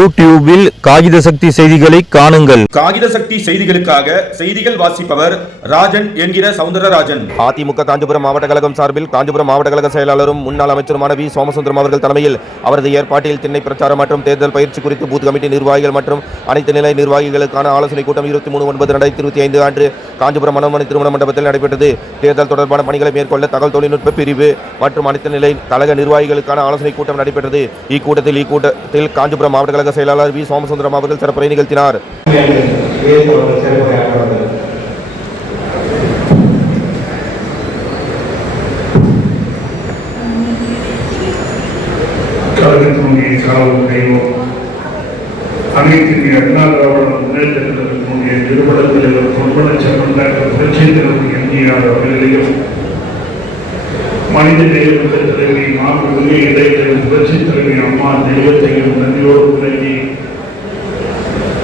யூடியூபில் காகித சக்தி செய்திகளை காணுங்கள். காகித சக்தி செய்திகளுக்காக செய்திகள் வாசிப்பவர் ராஜன் என்கிற சவுந்தரராஜன். அதிமுக காஞ்சிபுரம் மாவட்ட கழகம் சார்பில் காஞ்சிபுரம் மாவட்ட கழக செயலாளரும் முன்னாள் அமைச்சருமான வி. சோமசுந்தரம் அவர்கள் தலைமையில் அவரது ஏற்பாட்டில் திண்ணை பிரச்சாரம் மற்றும் தேர்தல் பயிற்சி குறித்து பூத் கமிட்டி நிர்வாகிகள் மற்றும் அனைத்து நிலை நிர்வாகிகளுக்கான ஆலோசனை கூட்டம் இருபத்தி மூணு ஒன்பது ரெண்டாயிரத்தி இருபத்தி ஐந்து அன்று காஞ்சிபுரம் மனோமணி திருமண மண்டபத்தில் நடைபெற்றது. தேர்தல் தொடர்பான பணிகளை மேற்கொள்ள தகவல் தொழில்நுட்ப பிரிவு மற்றும் அனைத்து நிலை கழக நிர்வாகிகளுக்கான ஆலோசனை கூட்டம் நடைபெற்றது. இக்கூட்டத்தில் இக்கூட்டத்தில் காஞ்சிபுரம் மாவட்ட கழக செயலாளர் வி. சோமசுந்தரம் அவர்கள் சிறப்புரை நிகழ்த்தினார். அனைத்து இந்திய அண்ணா திராவிட முன்னேற்ற கழகத்தினுடைய நிறுவன புரட்சி தலைவர் எம்ஜிஆர் அவர்களையும் மனித நேயமுள்ள தலைவி மாண்புமிகு இடைத்தலைவர் புரட்சி தலைவி அம்மா தெய்வத்தையும் நன்றியோடு விலகி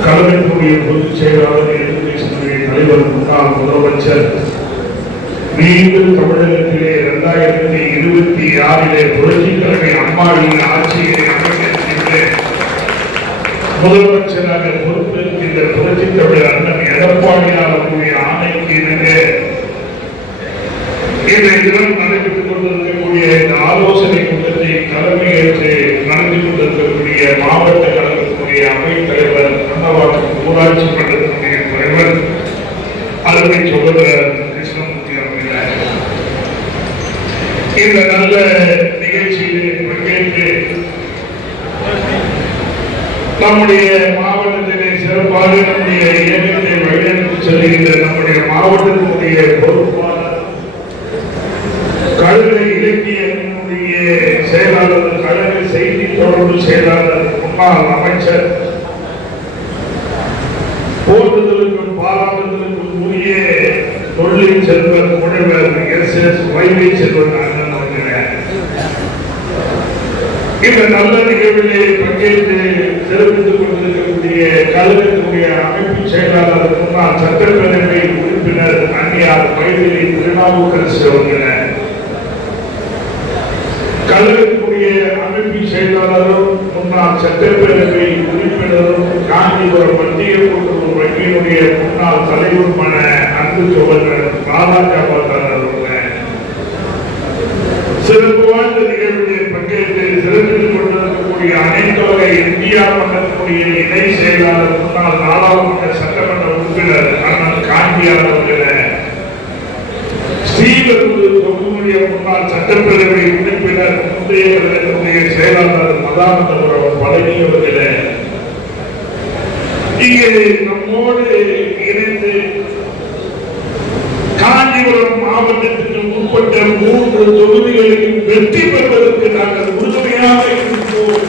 கழகத்தினுடைய பொதுச் செயலாளர் எதிர்கட்சியினுடைய தலைவர் முன்னாள் முதலமைச்சர் மீண்டும் தமிழகத்திலே இரண்டாயிரத்தி இருபத்தி ஆறிலே புரட்சி தலைமை அம்மாவின் ஆட்சியை முதலமைச்சராக பொறுப்பேற்கின்ற புரட்சி தமிழர் அண்ணன் எடப்பாடியாளர்களுடைய ஆணைக்கு இணங்க இன்றைய தினம் நடைபெற்றுக் கொண்டிருக்கக்கூடிய இந்த ஆலோசனை கூட்டத்தை தலைமையேற்று நடந்து கொண்டிருக்கக்கூடிய மாவட்ட கழகத்தினுடைய அமைப்பு தலைவர் அன்னவாக்கம் ஊராட்சி மன்றத்தினுடைய தலைவர் அருமை சகோதரர் கிருஷ்ணமூர்த்தி அவர்களே இந்த நல்ல நிகழ்ச்சியிலே பங்கேற்று நம்முடைய மாவட்டத்திலே சிறப்பாக நம்முடைய இயக்கத்தை வழிநடத்தி செல்கின்ற நம்முடைய மாவட்டத்தினுடைய பொறுப்பாளர் கழக இலக்கியத்தினுடைய செயலாளர் கழக செய்தி தொடர்பு செயலாளர் முன்னாள் அமைச்சர் போற்றுதலுக்கும் பாராட்டுதலுக்கும் உரிய தொழில் செல்வர் முனைவர் எஸ் எஸ் வைகை செல்வன் அண்ணன் அவர்களே இந்த நல்ல நிகழ்விலே பங்கேற்று சிறப்பித்துக் கொண்டிருக்கக்கூடிய அமைப்பு செயலாளர் முன்னாள் சட்டப்பேரவை உறுப்பினர் அன்னியார் மைதிரி திருநாவுக்கரசு அவர்களே. கல்லூரிக்குரிய அமைப்பு செயலாளரும் முன்னாள் சட்டப்பேரவை உறுப்பினரும் காஞ்சிபுரம் மத்திய கூட்டுறவு வங்கியினுடைய முன்னாள் தலைவருமான அன்பு சோழர் ராதாகாபாத்தார் அவர்களே சிறப்பு வாய்ந்த நிகழ்வுகளில் பங்கேற்று சிறப்பித்துக் கொண்டிருக்கக்கூடிய அனைத்து வகை இந்தியா இணை செயலாளர் முன்னாள் நாடாளுமன்ற சட்டமன்ற உறுப்பினர் அண்ணன் காந்தியார் அவர்களே ஸ்ரீபெரும்புதூர் தொகுதியுடைய முன்னாள் சட்டப்பேரவை உறுப்பினர் முந்தைய செயலாளர் மதானந்தபுரம் பழனி அவர்களே இங்கே நம்மோடு இணைந்து காஞ்சிபுரம் மாவட்டத்திற்கு உட்பட்ட மூன்று தொகுதிகளில் வெற்றி பெறுவதற்கு நாங்கள் உறுதுணையாக இருப்போம்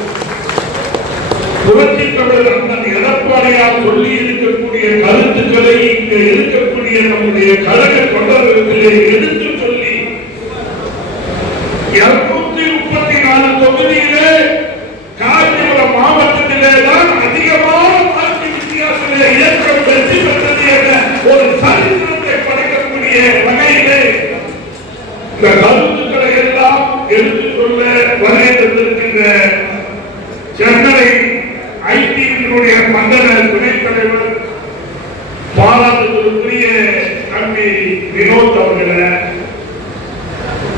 புரட்சி தமிழர் அண்ணன் எடப்பாடியார் சொல்லி இருக்கக்கூடிய கருத்துக்களை இங்க இருக்கக்கூடிய நம்முடைய கழக தொடர்பிலே எடுத்து சொல்லி இருநூத்தி முப்பத்தி நாலு தொகுதியிலே காஞ்சிபுரம் மாவட்டத்திலே தான் அதிகமான வாக்கு வித்தியாசத்திலே இயக்கம் வெற்றி பெற்றது என்ற ஒரு சரித்திரத்தை படைக்கக்கூடிய வகையிலே இந்த கருத்துக்களை எல்லாம் எடுத்துக்கொள்ள வருகை தந்திருக்கின்ற சென்னை ஐடியினுடைய மண்டல துணைத் தலைவர் பாராட்டுக்குரிய தம்பி வினோத் அவர்கள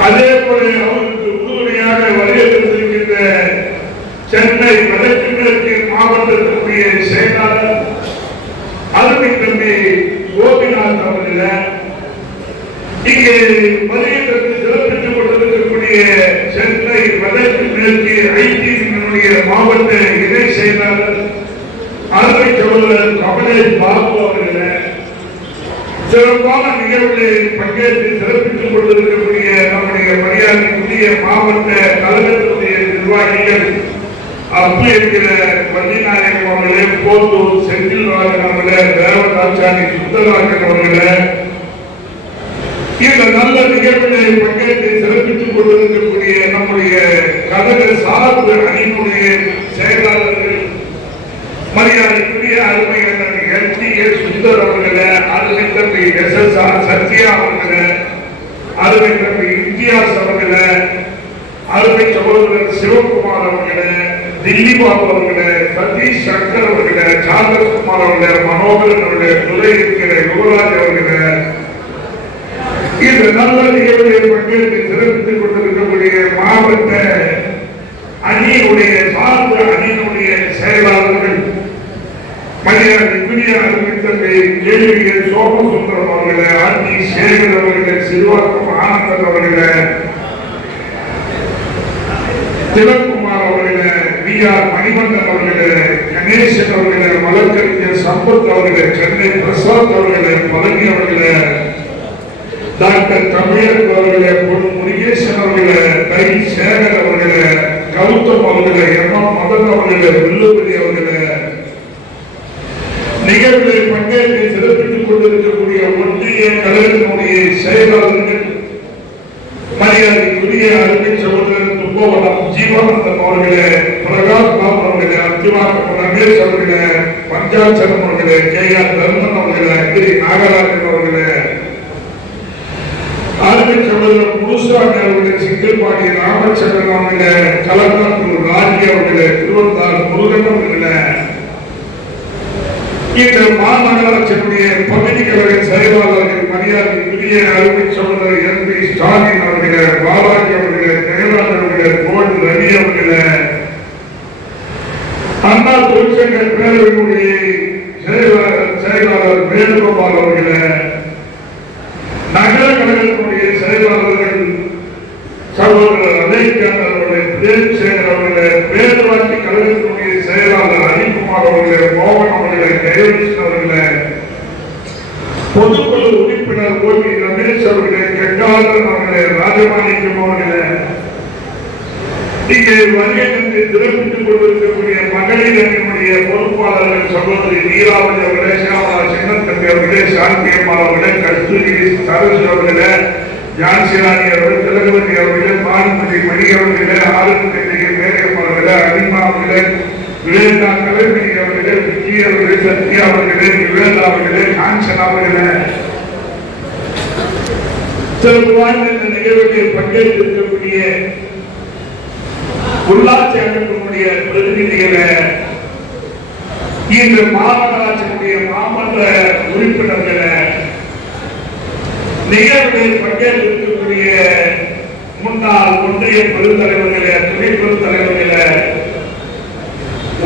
அதே போல அவருக்கு உறுதுணையாக வருகை தந்திருக்கின்ற சென்னை வடக்கு மேற்கு மாவட்டத்தினுடைய செயலாளர் அருமை தம்பி கோபிநாத் அவர்கள இங்கே மதியத்திற்கு சிறப்பித்துக் கொண்டிருக்கக்கூடிய சென்னை வடக்கு மேற்கு ஐடியினுடைய மாவட்ட இணை செயலாளர் அருமை சகோதரர் கமலேஷ் பாபு அவர்களே சிறப்பான நிகழ்வில் பங்கேற்று சிறப்பித்துக் கொண்டிருக்கக்கூடிய நம்முடைய மரியாதைக்குரிய மாவட்ட கழகத்தினுடைய நிர்வாகிகள் அப்பு என்கிற வள்ளிநாயகம் அவர்களே போத்தூர் செந்தில்ராஜன் அவர்களே தேவதாச்சாரி சுந்தரராஜன் இந்த நல்ல நிகழ்வினை பங்கேற்று சிறப்பித்துக் கொண்டிருக்கக்கூடிய நம்முடைய கதக சார்பு அணியினுடைய செயலாளர்கள் மரியாதைக்குரிய அருமை அண்ணன் எல். டி. ஏ. சுந்தர் அவர்களே அருமை தம்பி எஸ். எஸ். ஆர். சத்யா அவர்களே அருமை தம்பி இம்தியாஸ் அவர்களே அருமை சகோதரர் சிவகுமார் அவர்களே தில்லி பாபு அவர்களே சதீஷ் சங்கர் அவர்களே சாந்தகுமார் அவர்களே மனோகரன் அவர்களே துரை இருக்கிற யுவராஜ் அவர்களே. இந்த நல்ல நிகழ்வில் பங்கேற்று சிறப்பித்துக் கொண்டிருக்கக்கூடிய மாவட்ட அணியினுடைய சார்பு அணியினுடைய செயலாளர்கள் மரியாதைக்குரிய அறிவித்தந்தை கேள்விய சோமசுந்தரம் அவர்களே ஆர்டி சேகர் அவர்களே சிறுவாக்கம் ஆனந்தன் அவர்களே. திலக்குமார் பெரியார் வி அவர்களே கணேசன் அவர்களே வழக்கறிஞர் சம்பத் அவர்களே சென்னை பிரசாத் அவர்களே பழனி அவர்களே டாக்டர் தமிழர் அவர்களே பொன் முருகேசன் அவர்களே தை சேகர் அவர்களே கௌதம் அவர்களே எம் எம் மதன் அவர்களே வில்லுபதி அவர்களே. நிகழ்வில் பங்கேற்று சிறப்பித்துக் கொண்டிருக்கக்கூடிய ஒன்றிய கழகத்தினுடைய செயலாளர்கள் மரியாதைக்குரிய அருமை சகோதரர் தும்போவனம் ஜீவானந்தம் அவர்களே பிரகாஷ் பாபு அவர்களே அத்திவாக்கம் ரமேஷ் அவர்களே பஞ்சாட்சரம் அவர்களே கே ஆர் தர்மன் அவர்களே திரு நாகராஜன் அவர்களே. அருமை சகோதரர் முனுசாமி அவர்களே சிங்கல்பாடி ராமச்சந்திரன் அவர்களே கலந்தாப்பூர் ராஜி அவர்களே திருவந்தார் முருகன் அவர்களே. இந்த மாநகராட்சியினுடைய பகுதி செயலாளர்கள் மரியாதைக்குரிய அருமை சகோதரர் என் பி ஸ்டாலின் அவர்களே பாலாஜி அவர்களே ஜெயலலிதா அவர்களே கோல் ரவி அவர்களே. அண்ணா தொழிற்சங்க பேரவையினுடைய செயலாளர் செயலாளர் வேணுகோபால் அவர்களே நகர கழகத்தினுடைய செயலாளர்கள் சகோதரர் அலைக்கான் அவர்களே பிரேம்சேகர் அவர்களே பேரவாட்சி கழகத்தினுடைய செயலாளர் அனில்குமார் அவர்களே மோகன் அவர்களே ஜெயகிருஷ்ணன் அவர்களே பொதுக்குழு உறுப்பினர் ஓபி ரமேஷ் அவர்களே கங்காதரன் அவர்களே ராஜமாணிக்கம் அவர்களே நீங்கள் வருகை தந்து சிறப்பித்துக் கொண்டிருக்கக்கூடிய மகளிர் அணியினுடைய பொறுப்பாளர்கள் சகோதரி நீராவதி அவர்களே சியாமலா சின்னத்தம்பி அவர்களே சாந்தி அம்மாள் அவர்களே கஸ்தூரி சரசு அவர்களே ஜான்சிராணி அவர்கள் திலகவதி அவர்களே பானுமதி மணி அவர்களே ஆளுநர் மேரியம்மா அவர்களே அனிமா அவர்களே விவேகா கலைமணி அவர்களே விஜி அவர்களே சத்யா அவர்களே விவேகா அவர்களே காஞ்சனா அவர்களே. சிறப்பு வாய்ந்த இந்த நிகழ்வுகளில் பங்கேற்றிருக்கக்கூடிய உள்ளாட்சி அமைப்பினுடைய பிரதிநிதிகளை இன்று மாநகராட்சியினுடைய மாமன்ற உறுப்பினர்களை நிகழ்வில் பங்கேற்கக்கூடிய முன்னாள் ஒன்றிய பெருந்தலைவர்களே துணை பெருந்தலைவர்களே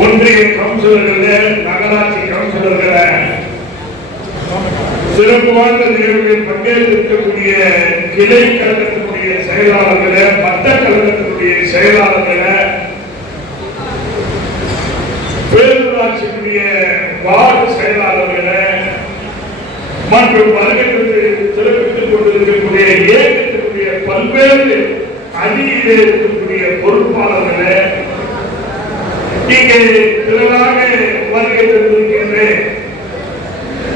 ஒன்றிய கவுன்சிலர்களே நகராட்சி கவுன்சிலர்கள சிறப்பு வாய்ந்த நிகழ்வுகளில் பங்கேற்கக்கூடிய கிளை கழகத்தினுடைய செயலாளர்களை மத்த கழகத்தினுடைய செயலாளர்களே பேரூராட்சியினுடைய வார்டு செயலாளர்களே மற்றும் வருகிறது சிறப்பித்துக் கொண்டிருக்கக்கூடிய இயக்கத்தினுடைய பல்வேறு அணியிலே இருக்கக்கூடிய பொறுப்பாளர்களே இங்கே திரளாக வருகை தந்திருக்கின்றேன்.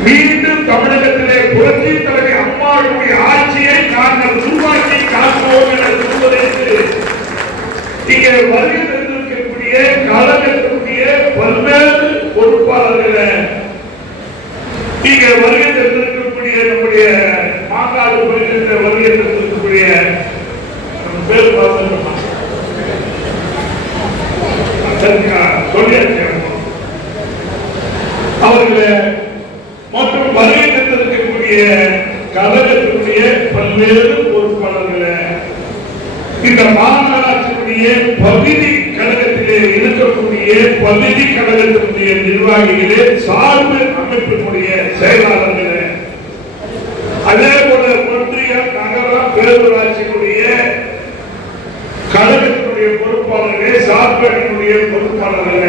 மீண்டும் தமிழக புரட்சி தலைவி அம்மாவுடைய ஆட்சியை நாங்கள் உருவாக்கி காப்போம் என சொல்வதற்கு இங்கே வருகை தந்திருக்கக்கூடிய கழகத்தினுடைய பல்வேறு பொறுப்பாளர்களை இங்கே வருகை தந்திருக்கக்கூடிய நம்முடைய மாநாடு வருகின்ற வருகை தந்திருக்கக்கூடிய நம்ம பேர் பார்த்தோம்னா சரிங்களா சொல்லியாச்சு அவர்களே மற்றும் வருகை தந்திருக்கக்கூடிய கழகத்தினுடைய பல்வேறு பொறுப்பாளர்களே இந்த மாநகராட்சியினுடைய பகுதி கழகத்திலே இருக்கக்கூடிய பகுதி கழகத்தினுடைய நிர்வாகிகளே சார்பு அமைப்பினுடைய செயலாளர்களே அதே போல ஒன்றிய நகர பேரூராட்சியினுடைய கழகத்தினுடைய பொறுப்பாளர்களே சார்பு பொறுப்பாளர்கள்.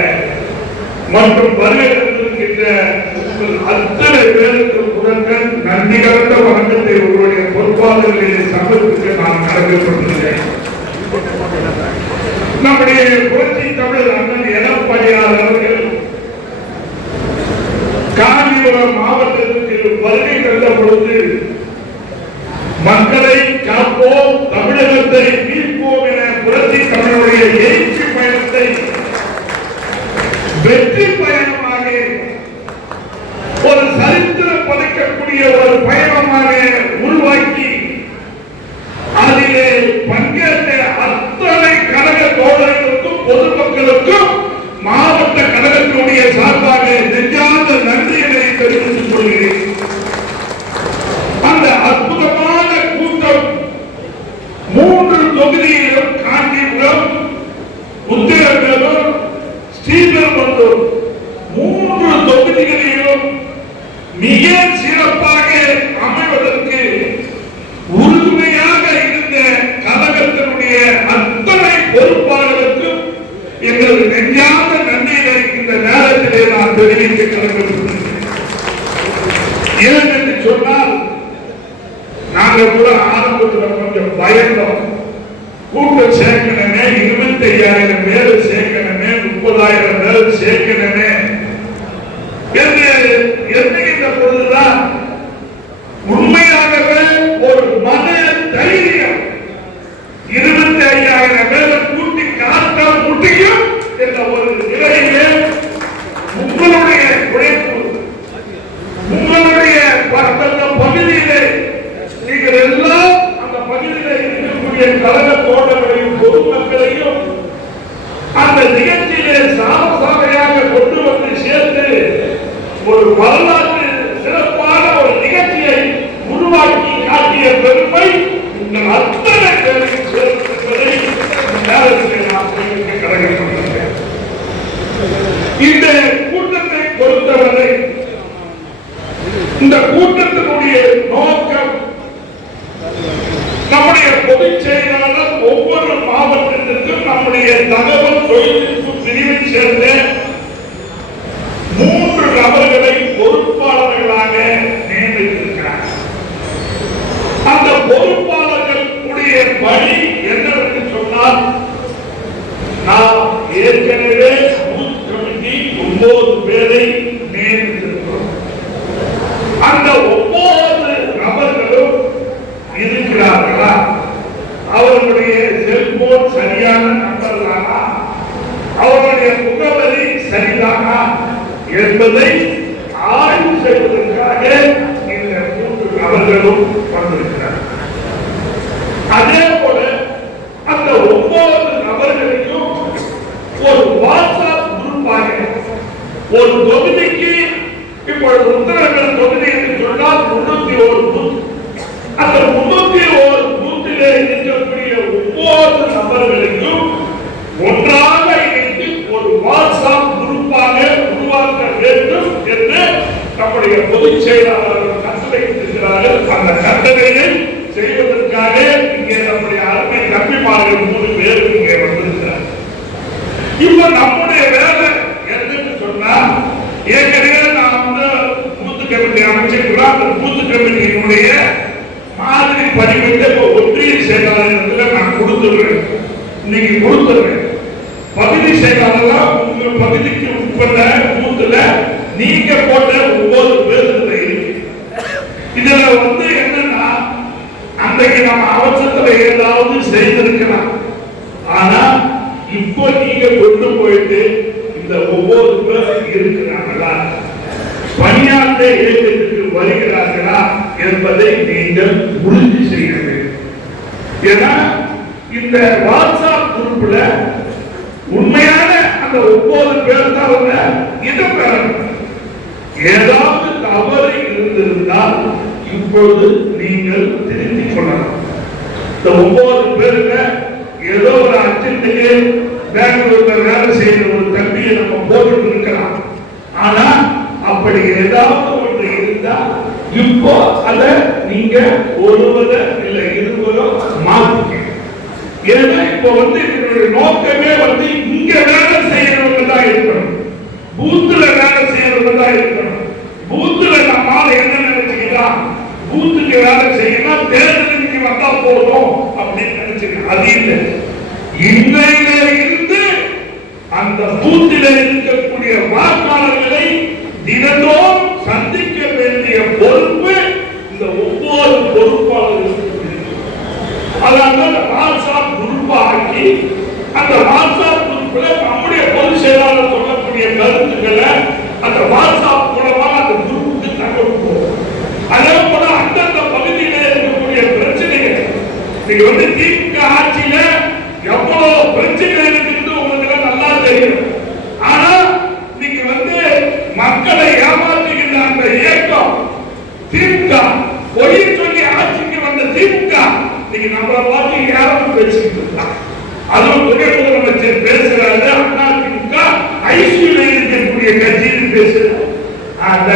மற்றும் வருகின்ற அத்தனை பேருக்கு உடன்கள் நன்றி கலந்த வணக்கத்தை உங்களுடைய பொறுப்பாளர்களின் சமர்ப்பிக்க நான் கடமைப்பட்டுள்ளேன் நம்முடைய புரட்சி தமிழர் அண்ணன் எடப்பாடியார் அவர்கள் காஞ்சிபுரம் மாவட்டத்திற்கு வருகை தந்த பொழுது மக்களை காப்போம் தமிழகத்தை மீட்போம் என புரட்சி தமிழுடைய எழுச்சி பயணத்தை வெற்றி பயணமாக ஒரு சரித்திரம் பதைக்கக்கூடிய ஒரு பயணம் உருவாக்கி அதிலே பங்கேற்ற அத்தனை கழக தோழர்களுக்கும் பொதுமக்களுக்கும் ஸ்ரீரமந்தூர் மூன்று தொகுதிகளிலும் மிக சிறப்பாக அமைவதற்கு உறுதுணையாக இருந்த கழகத்தினுடைய அத்தனை பொறுப்பாளர்களுக்கும் எங்களது நெஞ்சார்ந்த நன்றியை இந்த நேரத்திலே நான் தெரிவிக்க கடமைப்பட்டிருக்கிறேன் ஏன் என்று சொன்னால் நாங்க கூட ஆரம்பத்துல கொஞ்சம் பயந்தோம் கூட்டம் சேர்க்கணுமே இருபத்தி ஐயாயிரம் பேர் சேர்க்கணுமே முப்பதாயிரம் பேர் சேர்க்கணுமே. என்று எண்ணுகின்ற பொழுதுதான் உண்மையாகவே ஒரு மன தைரியம் இருபத்தி ஐயாயிரம் பேரை கூட்டி காட்ட முடியும் என்ற ஒரு நிலையிலே உங்களுடைய உழைப்பு உங்களுடைய அந்த பகுதியிலே நீங்கள் எல்லாம் அந்த பகுதியிலே இருக்கக்கூடிய கழக தோழர்களையும் பொதுமக்களையும் அந்த நிகழ்ச்சியிலே சாமசாமையாக கொண்டு வந்து சேர்த்து ஒரு வரலாற்று சிறப்பான ஒரு நிகழ்ச்சியை உருவாக்கி காட்டிய பெருமை உங்கள் அத்தனை பேரையும் சேர்ந்திருப்பதை இந்த நேரத்திலே நான் தெரிவிக்க கடமைப்பட்டிருக்கிறேன் இந்த கூட்டத்தை பொறுத்தவரை இந்த கூட்டத்தினுடைய நோக்கம் நம்முடைய பொதுச் செயலாளர் ஒவ்வொரு மாவட்டத்திற்கும் நம்முடைய தகவல் தொழில்நுட்ப பிரிவைச் சேர்ந்த மூன்று நபர்களை பொறுப்பாளர்களாக நியமித்திருக்கிறார் அந்த பொறுப்பாளர்கள் உடைய பணி என்னவென்று சொன்னால் நாம் ஏற்கனவே பூத் கமிட்டி ஒன்பது பேரை நியமித்திருக்கிறோம் அந்த ஒவ்வொரு நபர்களும் இருக்கிறார்களா அவர்களுடைய செல்போன் சரியான நம்பர் தானா அவர்களுடைய முகவரி சரிதானா? என்பதை ஆய்வு செய்வதற்காக இந்த மூன்று நபர்களும் வந்திருக்கிறார் அதே போல அந்த ஒன்பது நபர்களையும் ஒரு வாட்ஸ்அப் குரூப்பாக ஒரு தொகுதிக்கு இப்பொழுது உத்தரகண்ட் தொகுதி என்று சொன்னால் முன்னூத்தி ஒரு அந்த முன்னூத்தி ஒரு பூத்திலே இருக்கக்கூடிய ஒவ்வொரு நபர்களுக்கும் ஒன்றாக இணைந்து ஒரு வாட்ஸ்அப் குரூப்பாக உருவாக்க வேண்டும் என்று நம்முடைய பொதுச் செயலாளர்கள் கட்டளையிட்டிருக்கிறார்கள் அந்த கட்டளையை செய்வதற்காக இங்கே நம்முடைய அருமை தம்பிமார்கள் மூணு பேர் இங்கே வந்திருக்கிறார் இப்ப நம்முடைய வேலை என்னன்னு சொன்னா ஏற்கனவே நான் வந்து பூத்து கமிட்டி அமைச்சிருக்கிறோம் அந்த பூத்து கமிட்டியினுடைய மாதிரி படிவத்தை இப்ப ஒன்றிய செயலாளர்ல நான் கொடுத்துடுறேன் இன்னைக்கு கொடுத்துடுறேன் பகுதி செயலாளர் உங்க பகுதிக்கு உட்பட்ட பூத்துல நீங்க போட்ட ஒவ்வொரு பேர் இதுல இருக்கு இதுல வந்து என்னன்னா அன்றைக்கு நம்ம அவசரத்துல ஏதாவது செய்திருக்கலாம் ஆனா இப்போ நீங்க கொண்டு போயிட்டு இந்த ஒவ்வொரு பேர் இருக்கிறாங்களா பணியாற்ற இயக்கத்துக்கு வருகிறார்களா என்பதை நீங்கள் உறுதி செய்ய வேண்டும் ஏன்னா இந்த வாட்ஸ்அப் குரூப்ல உண்மையான அந்த ஒன்பது பேர் தான் அவங்க ஏதாவது தவறு இருந்திருந்தால் இப்பொழுது நீங்கள் திருத்திக் கொள்ளலாம். இந்த ஒன்பது பேருங்க ஏதோ ஒரு அர்ஜென்ட்டுக்கு பெங்களூர்ல வேலை செய்யற ஒரு தம்பியை நம்ம போட்டுட்டு இருக்கலாம். ஆனா அப்படி ஏதாவது ஒன்று இருந்தால் இப்போ அத நீங்க ஒருவரை இல்ல இருவரோ மாத்திக்க. ஏன்னா இப்போ வந்து என்னுடைய நோக்கமே வந்து இங்க வேலை செய்யறவங்க தான் இருக்கணும். பூத்துல வேலை செய்யறவங்க தான் இருக்கணும். பூத்துல நம்மால் என்ன நினைச்சுக்கலாம் பூத்துக்கு வேலை செய்யணும் தேர்தலுக்கு வந்தா போதும் அப்படின்னு நினைச்சுக்க அது இல்லை. இன்றையில இருந்து அந்த பூத்தில இருந்து இன்னைக்கு வந்து திமுக ஆட்சியில எவ்வளவு பிரச்சனை இருக்குது உங்களுக்கு நல்லா தெரியும். ஆனா நீங்க வந்து மக்களை ஏமாற்றுகின்ற அந்த இயக்கம் திமுக பொய் சொல்லி ஆட்சிக்கு வந்த திமுக இன்னைக்கு நம்மளை பார்த்து யாரும் பேசிக்கிட்டு இருந்தாங்க அதுவும் துணை முதலமைச்சர் பேசுறாரு. அண்ணா திமுக ஐசியூல இருக்கக்கூடிய கட்சியில் பேசுறாரு. அந்த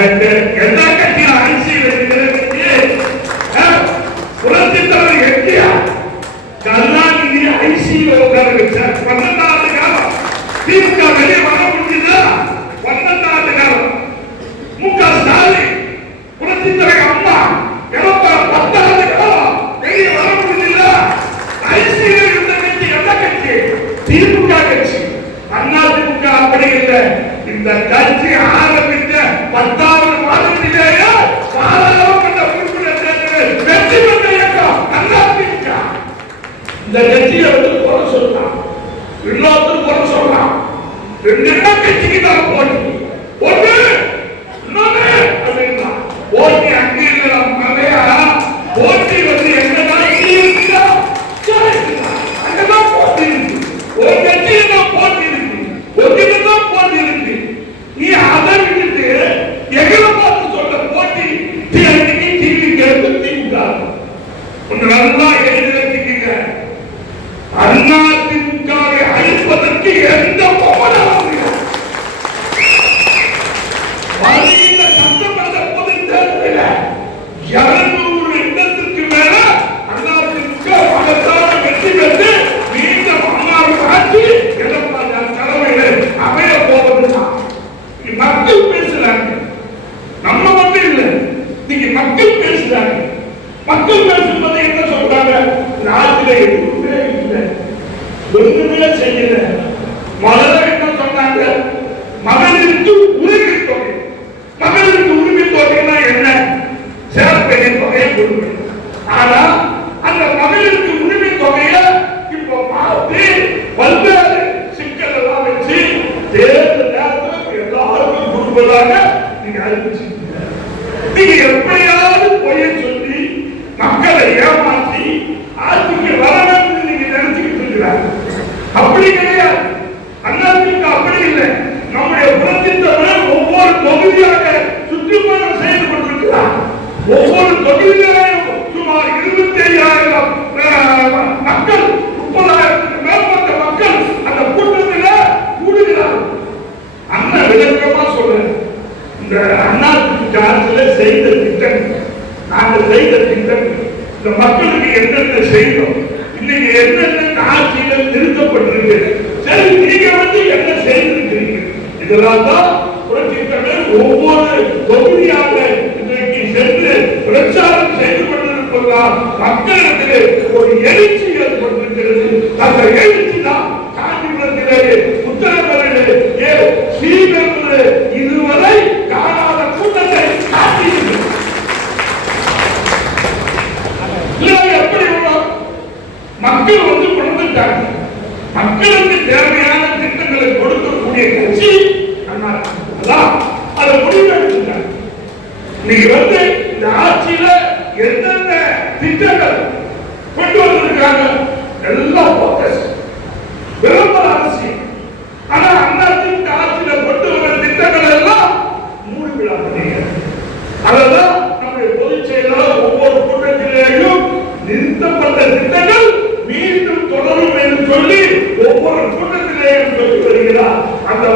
அந்த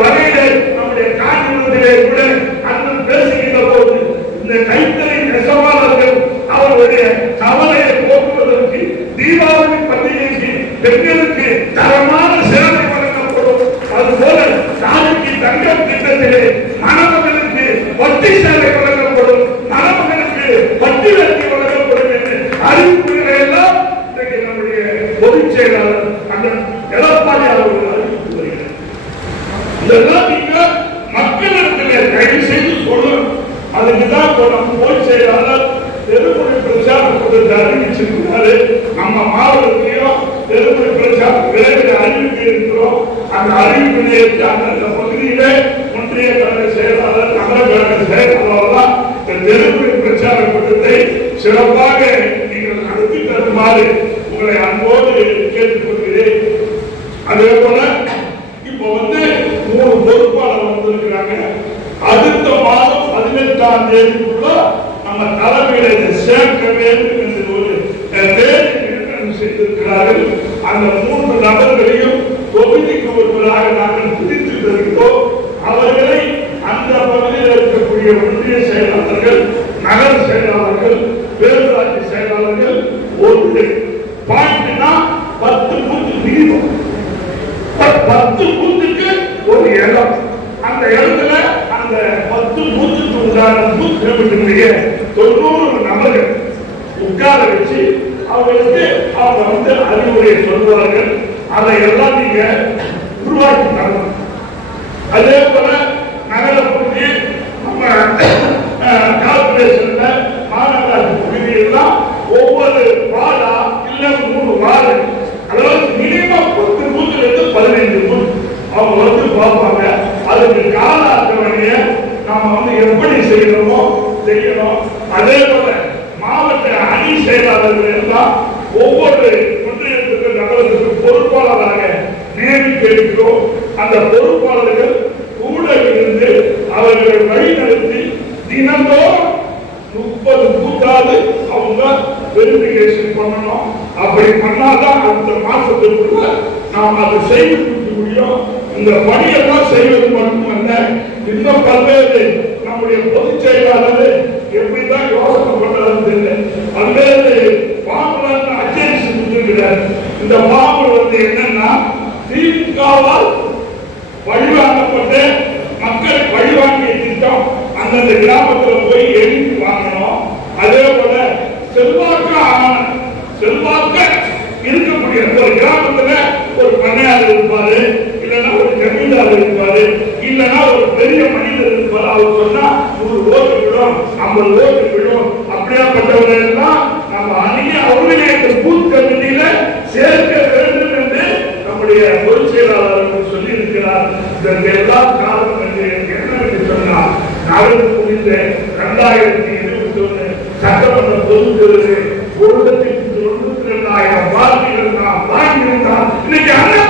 முன்னேற்றி அந்தந்த பகுதியிலே செயலாளர் நகர கழக பிரச்சார கூட்டத்தை சிறப்பாக நீங்கள் நடத்தி தருமாறு உங்களை அன்போடு கேட்டுக்கொள்கிறேன். அதே போல இப்ப வந்து மூணு பொறுப்பாளர் வந்திருக்கிறாங்க. அடுத்த மாதம் பதினெட்டாம் தேதிக்குள்ள நம்ம தலைமையில சேர்க்க வேண்டும் என்று ஒரு தேதி செய்திருக்கிறார்கள். அந்த மூன்று நபர்களையும் தொகுதி தலைவர்களாக நாங்கள் குறித்திருக்கிறோம் அவர்களை அந்த பகுதியில் இருக்கக்கூடிய ஒன்றிய செயலாளர்கள் நகர செயலாளர்கள் பேரூராட்சி செயலாளர்கள் ஒரு பாயிண்ட்னா பத்து குத்து மினிமம். பத்து குத்துக்கு ஒரு இடம். அந்த இடத்துல அந்த பத்து கூத்துக்கு உண்டான பூத் தொண்ணூறு நபர்கள் உட்கார வச்சு அவங்களுக்கு அவங்க வந்து அறிவுரை சொல்வார்கள். அதை எல்லாம் நீங்க உருவாக்கி அதே போல நகர பகுதி நம்ம கார்பரேஷன்ல கார்ப்பரேஷன்ல மாநகராட்சி பகுதியெல்லாம் ஒவ்வொரு வாடா இல்ல மூணு வார்டு. அதாவது மினிமம் பத்து பூத்துல இருந்து பதினைந்து பூத் அவங்க வந்து பார்ப்பாங்க. அதுக்கு கால அட்டவணைய நாம வந்து எப்படி செய்யணுமோ செய்யணும். அதே போல மாவட்ட அணி செயலாளர்கள் எல்லாம் ஒவ்வொரு ஒன்றியத்துக்கு நகரத்துக்கு பொறுப்பாளராக நியமிக்க அந்த பொறுப்பாளர்கள் கூட இருந்து அவர்களை வழிநடத்தி தினந்தோறும் முப்பது பூத்தாவது அவங்க வெரிஃபிகேஷன் பண்ணணும். அப்படி பண்ணாதான் அடுத்த மாசத்துக்குள்ள நாம் அதை செய்து கொடுக்க முடியும். இந்த பணியெல்லாம் செய்வது மட்டுமல்ல இன்னும் பல்வேறு நம்முடைய பொதுச் செயலாளர் திமுகவால் வழிவாங்கப்பட்டு மக்கள் வழிவாங்கிய திட்டம் அந்தந்த கிராமத்துல போய் எழுதி வாங்கணும். அதே போல செல்வாக்க ஆவணம் செல்வாக்க இருக்கக்கூடிய ஒரு கிராமத்துல ஒரு பண்ணையார் இருப்பாரு இல்லைன்னா ஒரு ஜமீன்தார் இருப்பாரு இல்லைன்னா ஒரு பெரிய மனிதர் இருப்பாரு. அவர் சொன்னா நூறு ஓட்டு விடும் ஐம்பது ஓட்டு விடும் அப்படியாப்பட்டவர்கள் எல்லாம் நம்ம அணிய அவர்களே இந்த பூத் கமிட்டியில சேர்க்க நம்முடைய பொதுச் செயலாளர் சொல்லி இருக்கிறார் இதற்கு எல்லாம் காரணம் என்று என்ன என்று சொன்னால் நடந்து முடிந்த இரண்டாயிரத்தி இருபத்தி ஒண்ணு சட்டமன்ற பொதுத்தேர்தலில் ஒரு லட்சத்தி தொண்ணூத்தி ரெண்டாயிரம் வாக்குகள் நாம் வாங்கியிருந்தால் இன்னைக்கு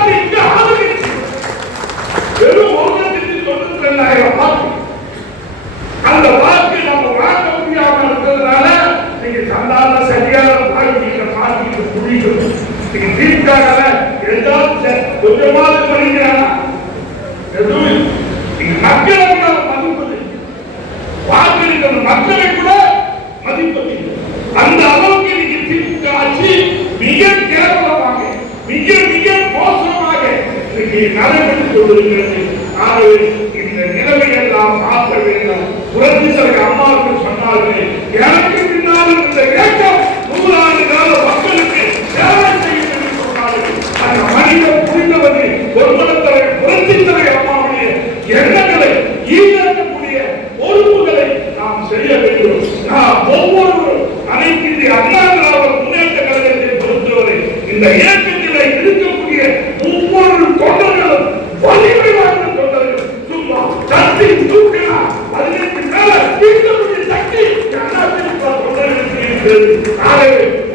Aleluia.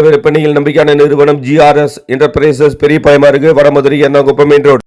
நிலவிற்பனையில் நம்பிக்கையான நிறுவனம் ஜிஆர்எஸ் என்டர்பிரைசஸ் பெரிய பயமாறு வடமதுரை குப்பம் மெயின் ரோடு.